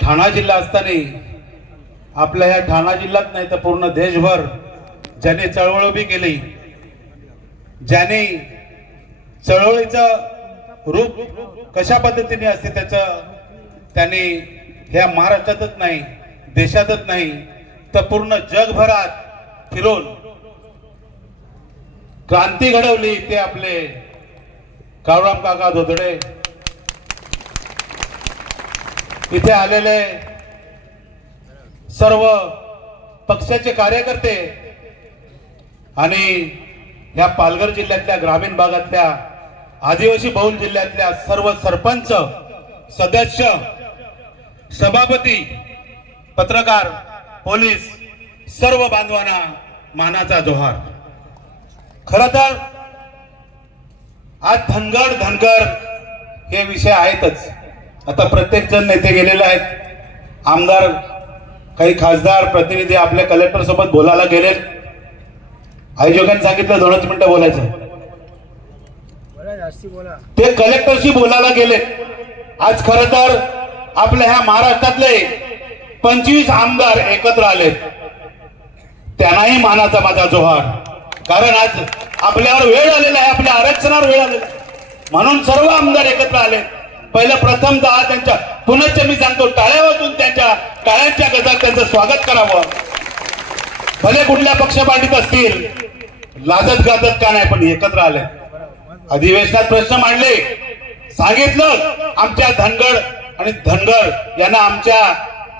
ठाणा जिल्हा असताना आपल्या ह्या ठाणा जिल्ह्यात नाही तर पूर्ण देशभर ज्याने चळवळ उभी केली, ज्याने चळवळीचं रूप कशा पद्धतीने असते त्याने ह्या महाराष्ट्रातच नाही देशातच नाही तर पूर्ण जगभरात फिरून क्रांती घडवली, ते आपले काळूराम काका धोतडे। इथे आलेले सर्व पक्षाचे कार्यकर्ते आणि या पालघर जिल्ह्यातल्या ग्रामीण भागातल्या आदिवासी बहुल जिल्ह्यातल्या सर्व सरपंच सदस्य, सभापती, पत्रकार, पोलीस सर्व बांधवांना मानाचा जोहार। खरं तर आज धनगर हे विषय आहेतच। आता प्रत्येक जण नेते गेलेले आहेत, आमदार, काही खासदार, प्रतिनिधी आपल्या कलेक्टर सोबत बोलायला गेले। आयोजकांनी सांगितलं 2 मिनिटं बोलायचं, ते कलेक्टरशी बोलायला गेले। आज खरं तर आपल्या ह्या महाराष्ट्रातले 25 आमदार एकत्र आलेत, त्यांनाही मानाचा माझा जोहार। कारण आज आपल्यावर वेळ आलेला आहे, आपल्या आरक्षणावर वेळ आलेला आहे, म्हणून सर्व आमदार एकत्र आले। पहिलं प्रथमतः त्यांच्या पुनश्च मी सांगतो, टाळ्या वाजून त्यांच्या टाळ्यांच्या गजरात त्यांचं स्वागत करावं। भले कुठल्या पक्षपातीत असतील, लाजत गाजत का नाही, पण एकत्र आले, अधिवेशनात प्रश्न मांडले, सांगितलं आमच्या धनगर यांना आमच्या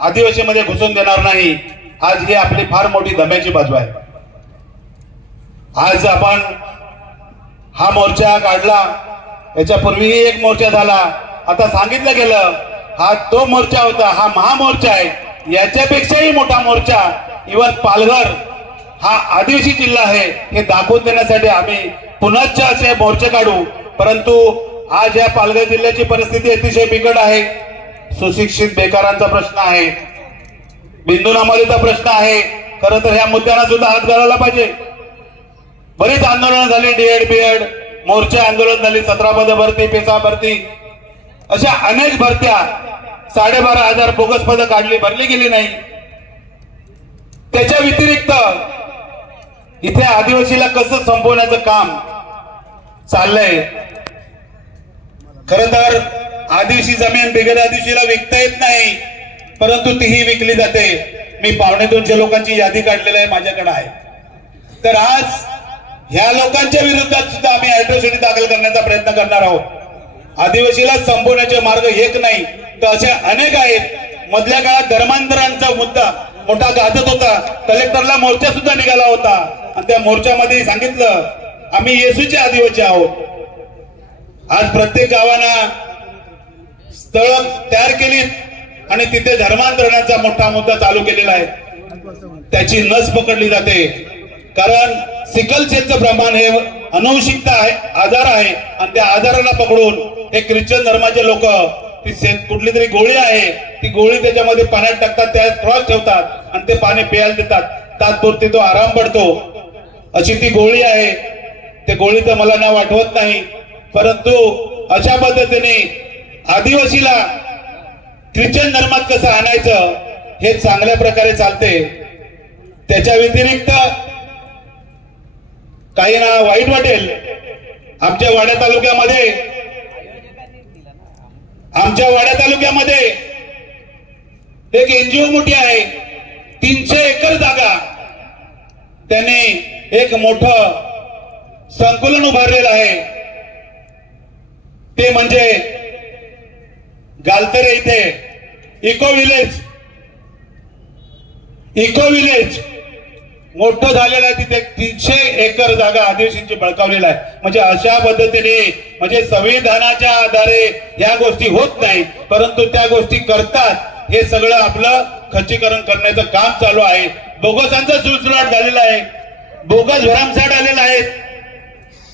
आदिवासीमध्ये घुसून देणार नाही। आज ही आपली फार मोठी दम्याची बाजू आहे। आज आपण हा मोर्चा काढला, याच्यापूर्वीही एक मोर्चा झाला, आता सांगितलं गेलं हा तो मोर्चा होता, हा महामोर्चा आहे, याच्यापेक्षाही मोठा मोर्चा इव्हन पालघर हा आदिवासी जिल्हा आहे हे दाखवून देण्यासाठी आम्ही पुन्हा असे मोर्चे काढू। परंतु आज या पालघर जिल्ह्याची परिस्थिती अतिशय बिकट आहे। सुशिक्षित बेकारांचा प्रश्न आहे, बिंदू नामावलीचा प्रश्न आहे। खरं तर ह्या मुद्द्यांना सुद्धा हात घालायला पाहिजे। बरीच आंदोलन झाली, डीएड बीएड मोर्चे आंदोलन झाली, 17 पद भरती, पेसा भरती, अशा अनेक भरत्या, 12,500 बोगस पद काढली, भरली गेली नाही। त्याच्या व्यतिरिक्त इथे आदिवासीला कसं संपवण्याचं काम चाललंय। खरं तर आदिवासी जमीन बिगर आदिवासीला विकता येत नाही, परंतु तीही विकली जाते। मी 250 लोकांची यादी काढलेली आहे, माझ्याकडे आहे। तर आज ह्या लोकांच्या विरोधात सुद्धा आम्ही अॅट्रॉसिटी दाखल करण्याचा प्रयत्न करणार आहोत। आदिवासीला संपवण्याचे मार्ग एक नाही तर असे अनेक आहेत। मधल्या काळात धर्मांतरांचा मुद्दा मोठा गाजत होता, कलेक्टरला मोर्चा सुद्धा निघाला होता आणि त्या मोर्चामध्ये सांगितलं आम्ही येशूचे आदिवासी आहोत। आज प्रत्येक गावांना स्थळ तयार केली आणि तिथे धर्मांतरणाचा मोठा मुद्दा चालू केलेला आहे, त्याची नस पकडली जाते। कारण सिकल सेलचं प्रमाण हे अनुवंशिकता आहे, आजार आहे, आणि त्या आजाराला पकडून हे ख्रिश्चन धर्माचे लोक ती कुठली तरी गोळी आहे, ती गोळी त्याच्यामध्ये पाण्यात टाकतात, त्यात क्रॉस ठेवतात आणि ते पाणी प्यायला देतात, तात्पुरती तो आराम पडतो, अशी ती गोळी आहे। ते गोळीचं मला नाव आठवत नाही, परंतु अशा पद्धतीने आदिवासीला ख्रिश्चन धर्मात कसं आणायचं हे चांगल्या प्रकारे चालते। त्याच्या व्यतिरिक्त काही ना वाईट वाटेल, आमच्या वाड्या तालुक्यामध्ये एक एनजीओ मोठी आहे, 300 एकर जागा त्याने एक मोठं संकुलन उभारलेलं आहे। ते म्हणजे गालतरे इथे इको विलेज मोठं झालेलं आहे, तिथे 300 एकर जागा आदिवासींची बळकावलेला आहे। म्हणजे अशा पद्धतीने म्हणजे संविधानाच्या आधारे या गोष्टी होत नाही, परंतु त्या गोष्टी करतात। हे सगळं आपलं खच्चीकरण करण्याचं काम चालू आहे। बोगसांचा सुळसुळाट झालेला आहे, बोगस भरमसाठ आलेला आहे।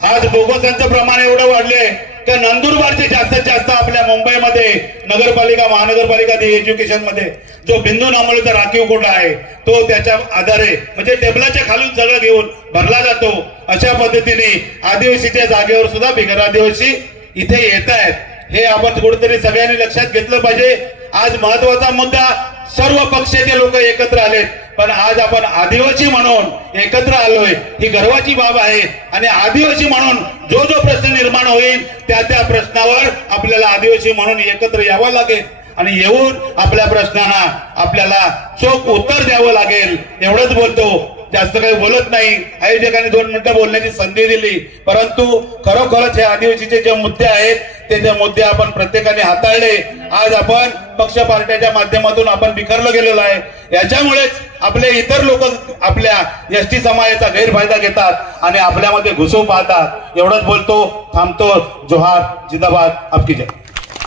आज बोगसांचं प्रमाण एवढं वाढले की नंदुरबारचे जास्तीत जास्त आपल्या मुंबईमध्ये नगरपालिका महानगरपालिका एज्युकेशन मध्ये जो बिंदू नामावलीचा राखीव कोटा आहे तो त्याच्या आधारे म्हणजे टेबलाच्या खालून सगळं घेऊन भरला जातो। अशा पद्धतीने आदिवासीच्या जागेवर सुद्धा बिगर आदिवासी इथे येत आहेत, हे आपण कुठेतरी सगळ्यांनी लक्षात घेतलं पाहिजे। आज महत्वाचा मुद्दा, सर्व पक्षाचे लोक एकत्र आलेत, पण आज आपण आदिवासी म्हणून एकत्र आलोय ही गर्वाची बाब आहे. आणि आदिवासी म्हणून जो जो प्रश्न निर्माण होईल त्या त्या प्रश्नावर आपल्याला आदिवासी म्हणून एकत्र यावं लागेल आणि येऊन आपल्या प्रश्नांना आपल्याला चोख उत्तर द्यावं लागेल. एवढंच बोलतो, जास्त काही बोलत नाही. आयोजकांनी 2 मिनिटं बोलण्याची संधी दिली, परंतु खरोखरच हे आदिवासीचे जे मुद्दे आहेत ते मुद्दे आपण प्रत्येकाने हाताळले. आज आपण पक्ष पार्ट्याच्या माध्यमातून आपण बिखरलं गेलेलो आहे. याच्यामुळेच आपले इतर लोक आपल्या एसटी समाजाचा गैरफायदा घेतात आणि आपल्यामध्ये घुसू पाहतात. एवढंच बोलतो, थांबतो. जोहार, जिंदाबाद, आपकी जय.